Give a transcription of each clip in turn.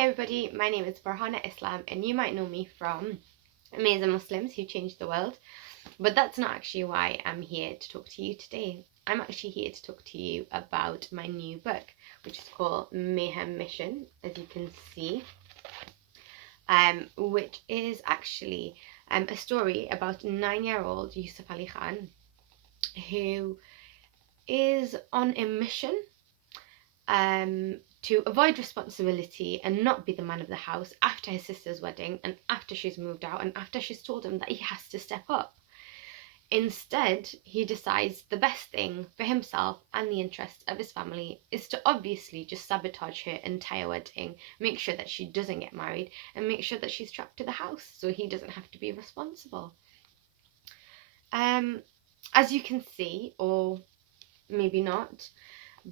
Hi everybody, my name is Burhana Islam and you might know me from Amazing Muslims Who Changed the World, but that's not actually why I'm here to talk to you today. I'm actually here to talk to you about my new book, which is called Mayhem Mission, as you can see, which is actually a story about 9-year-old Yusuf Ali Khan, who is on a mission to avoid responsibility and not be the man of the house after his sister's wedding and after she's moved out and after she's told him that he has to step up. Instead, he decides the best thing for himself and the interests of his family is to obviously just sabotage her entire wedding, make sure that she doesn't get married, and make sure that she's trapped to the house so he doesn't have to be responsible. As you can see, or maybe not,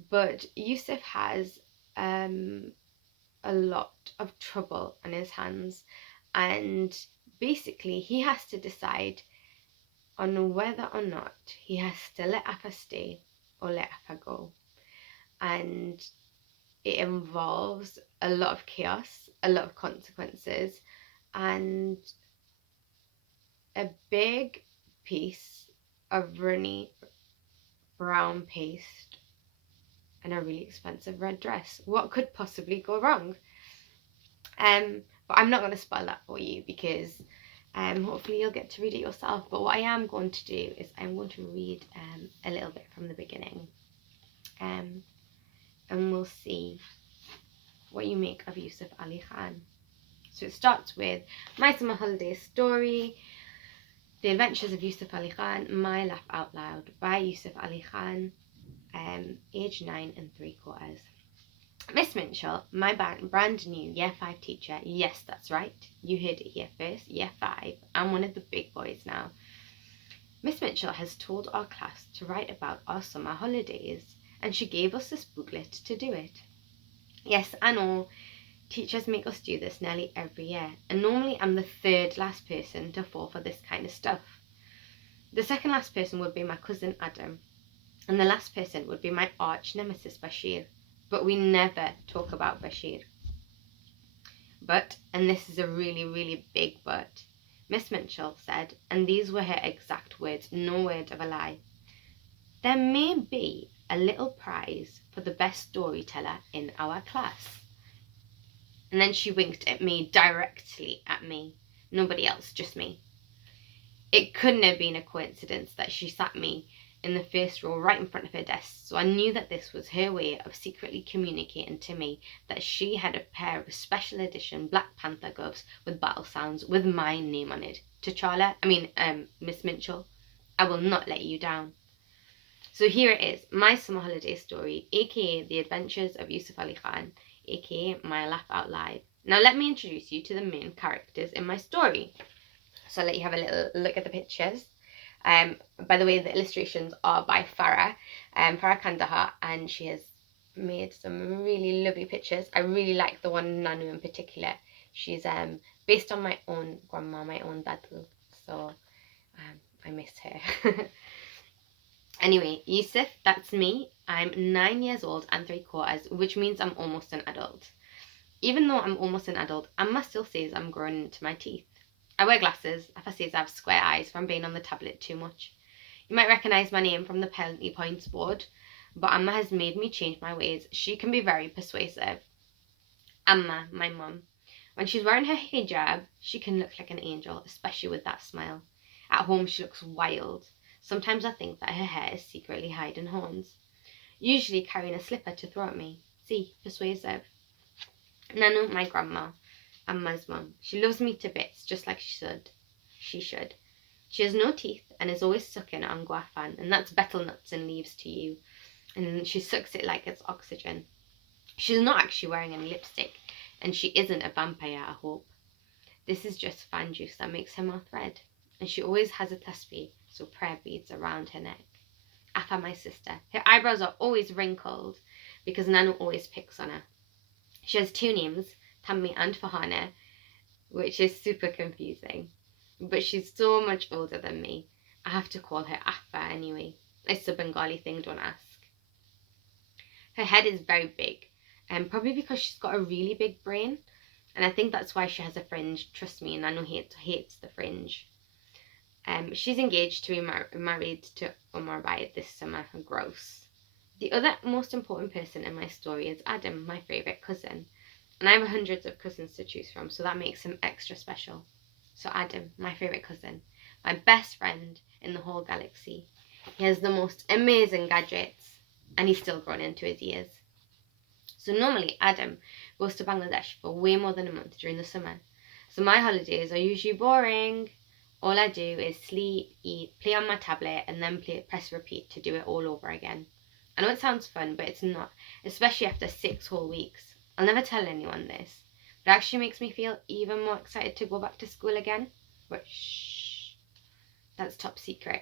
but Yusuf has a lot of trouble on his hands, and basically he has to decide on whether or not he has to let Afa stay or let Afa go. And it involves a lot of chaos, a lot of consequences, and a big piece of runny brown paste and a really expensive red dress. What could possibly go wrong? But I'm not going to spoil that for you because hopefully you'll get to read it yourself. But what I am going to do is I'm going to read a little bit from the beginning, and we'll see what you make of Yusuf Ali Khan. So it starts with My Summer Holiday Story, The Adventures of Yusuf Ali Khan, My Laugh Out Loud by Yusuf Ali Khan, age 9 3/4. Miss Mitchell, my brand new Year 5 teacher, yes, that's right, you heard it here first, Year 5, I'm one of the big boys now. Miss Mitchell has told our class to write about our summer holidays, and she gave us this booklet to do it. Yes, I know, teachers make us do this nearly every year, and normally I'm the third last person to fall for this kind of stuff. The second last person would be my cousin Adam, and the last person would be my arch nemesis Bashir. But we never talk about Bashir. But, and this is a really, really big but, Miss Mitchell said, and these were her exact words, no word of a lie, there may be a little prize for the best storyteller in our class. And then she winked at me, directly at me. Nobody else, just me. It couldn't have been a coincidence that she sat me in the first row right in front of her desk, so I knew that this was her way of secretly communicating to me that she had a pair of special edition Black Panther gloves with battle sounds with my name on it. T'Challa, Miss Mitchell, I will not let you down. So here it is, My Summer Holiday Story, aka The Adventures of Yusuf Ali Khan, aka My Laugh Out Loud. Now let me introduce you to the main characters in my story. So I'll let you have a little look at the pictures. By the way, the illustrations are by Farah, Farah Khandaker, and she has made some really lovely pictures. I really like the one Nanu in particular. She's based on my own grandma, my own dadu, so I miss her. Anyway, Yusuf, that's me. I'm 9 years old 3/4, which means I'm almost an adult. Even though I'm almost an adult, Amma still says I'm growing into my teeth. I wear glasses. Afa says I have square eyes from being on the tablet too much. You might recognise my name from the penalty points board, but Amma has made me change my ways. She can be very persuasive. Amma, my mum, when she's wearing her hijab, she can look like an angel, especially with that smile. At home, she looks wild. Sometimes I think that her hair is secretly hiding horns. Usually carrying a slipper to throw at me. See, persuasive. Nanu, my grandma, Amma's mum. She loves me to bits, just like she should. She has no teeth and is always sucking on guafan, and that's betel nuts and leaves to you. And she sucks it like it's oxygen. She's not actually wearing any lipstick, and she isn't a vampire, I hope. This is just fan juice that makes her mouth red. And she always has a tasbih, so prayer beads around her neck. Afa, my sister. Her eyebrows are always wrinkled because Nanu always picks on her. She has two names, Tammy and Farhana, which is super confusing. But she's so much older than me. I have to call her Afa anyway. It's a Bengali thing, don't ask. Her head is very big, probably because she's got a really big brain. And I think that's why she has a fringe. Trust me, Nanu hates the fringe. She's engaged to be married to Omar by this summer. Gross. The other most important person in my story is Adam, my favourite cousin. And I have hundreds of cousins to choose from, so that makes him extra special. So Adam, my favourite cousin, my best friend in the whole galaxy. He has the most amazing gadgets, and he's still growing into his ears. So normally Adam goes to Bangladesh for way more than a month during the summer. So my holidays are usually boring. All I do is sleep, eat, play on my tablet, and then press repeat to do it all over again. I know it sounds fun, but it's not, especially after 6 whole weeks. I'll never tell anyone this, but it actually makes me feel even more excited to go back to school again. But shh, that's top secret.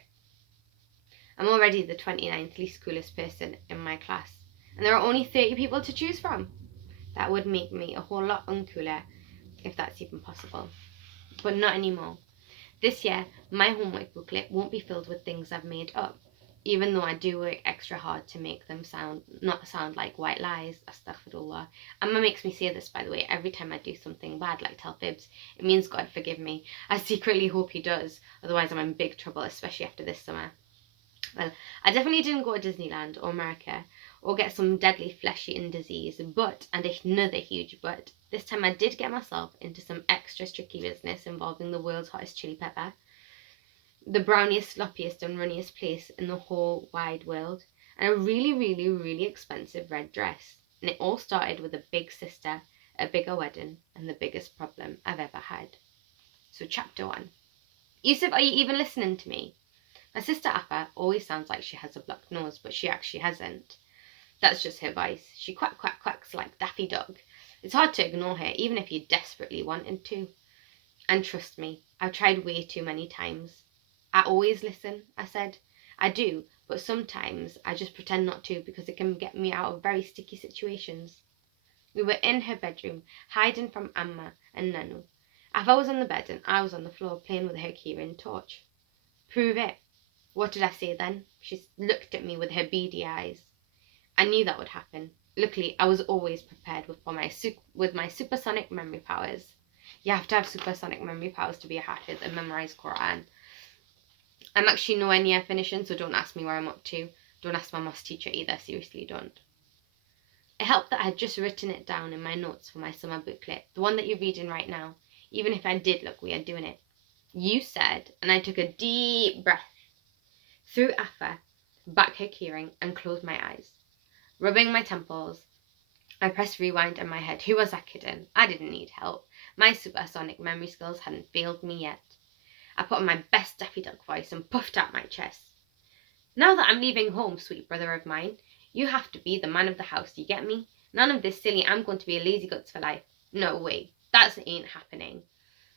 I'm already the 29th least coolest person in my class, and there are only 30 people to choose from. That would make me a whole lot uncooler, if that's even possible. But not anymore. This year, my homework booklet won't be filled with things I've made up, even though I do work extra hard to make them not sound like white lies. Astaghfirullah. Amma makes me say this, by the way, every time I do something bad, like tell fibs. It means God forgive me. I secretly hope he does, otherwise I'm in big trouble, especially after this summer. Well, I definitely didn't go to Disneyland or America or get some deadly flesh-eating disease, but, and another huge but, this time I did get myself into some extra tricky business involving the world's hottest chili pepper, the browniest, sloppiest and runniest place in the whole wide world, and a really, really, really expensive red dress. And it all started with a big sister, a bigger wedding, and the biggest problem I've ever had. So chapter 1. Yusuf, are you even listening to me? My sister Afa always sounds like she has a blocked nose, but she actually hasn't. That's just her voice. She quacks like Daffy Dog. It's hard to ignore her, even if you desperately wanted to. And trust me, I've tried way too many times. I always listen, I said. I do, but sometimes I just pretend not to because it can get me out of very sticky situations. We were in her bedroom, hiding from Amma and Nanu. Afa was on the bed and I was on the floor playing with her keyring torch. Prove it. What did I say then? She looked at me with her beady eyes. I knew that would happen. Luckily, I was always prepared with my supersonic memory powers. You have to have supersonic memory powers to be a hafiz and memorize Quran. I'm actually nowhere near finishing, so don't ask me where I'm up to. Don't ask my maths teacher either. Seriously, don't. It helped that I had just written it down in my notes for my summer booklet, the one that you're reading right now, even if I did look weird doing it. You said, and I took a deep breath, threw Afa back her keyring and closed my eyes. Rubbing my temples, I pressed rewind in my head. Who was I kidding? I didn't need help. My supersonic memory skills hadn't failed me yet. I put on my best Daffy Duck voice and puffed out my chest. Now that I'm leaving home, sweet brother of mine, you have to be the man of the house, you get me? None of this silly, I'm going to be a lazy guts for life. No way, that ain't happening.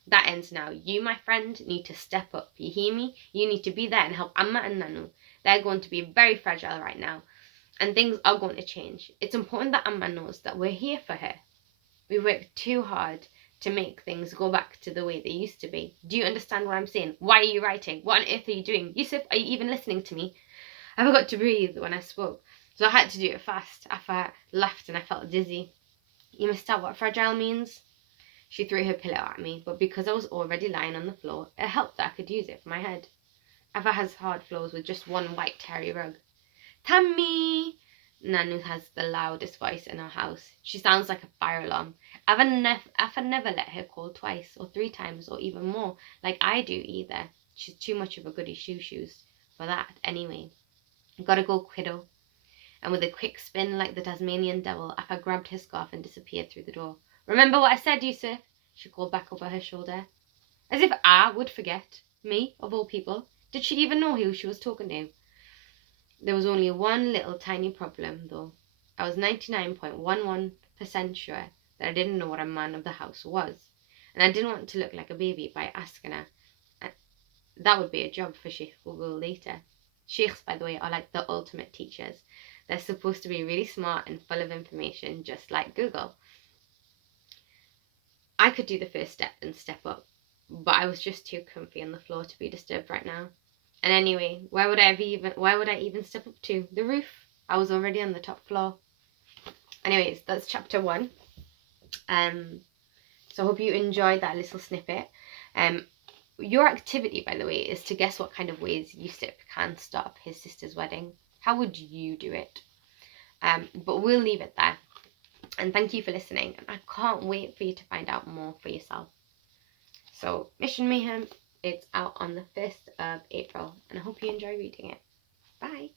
That ends now. You, my friend, need to step up. You hear me? You need to be there and help Amma and Nanu. They're going to be very fragile right now, and things are going to change. It's important that Amma knows that we're here for her. We worked too hard to make things go back to the way they used to be. Do you understand what I'm saying? Why are you writing? What on earth are you doing? Yusuf, are you even listening to me? I forgot to breathe when I spoke, so I had to do it fast. Afa laughed and I felt dizzy. You missed out what fragile means? She threw her pillow at me, but because I was already lying on the floor, it helped that I could use it for my head. Afa has hard floors with just one white terry rug. Tammy! Nanu has the loudest voice in our house. She sounds like a fire alarm. Afa never let her call twice or 3 times or even more, like I do either. She's too much of a goody shoes for that, anyway. Gotta go, kiddo. And with a quick spin like the Tasmanian devil, Afa grabbed her scarf and disappeared through the door. Remember what I said, Yusuf? She called back over her shoulder. As if I would forget. Me, of all people. Did she even know who she was talking to? There was only one little tiny problem, though. I was 99.11% sure that I didn't know what a man of the house was, and I didn't want to look like a baby by asking her. That would be a job for Sheikh Google later. Sheikhs, by the way, are like the ultimate teachers. They're supposed to be really smart and full of information, just like Google. I could do the first step and step up, but I was just too comfy on the floor to be disturbed right now. And anyway, where would I even step up to? The roof. I was already on the top floor. Anyways, that's chapter 1. So I hope you enjoyed that little snippet. Your activity, by the way, is to guess what kind of ways Yusuf can stop his sister's wedding. How would you do it? But we'll leave it there. And thank you for listening. And I can't wait for you to find out more for yourself. So, Mission Mayhem, it's out on the 1st of April. And I hope you enjoy reading it. Bye.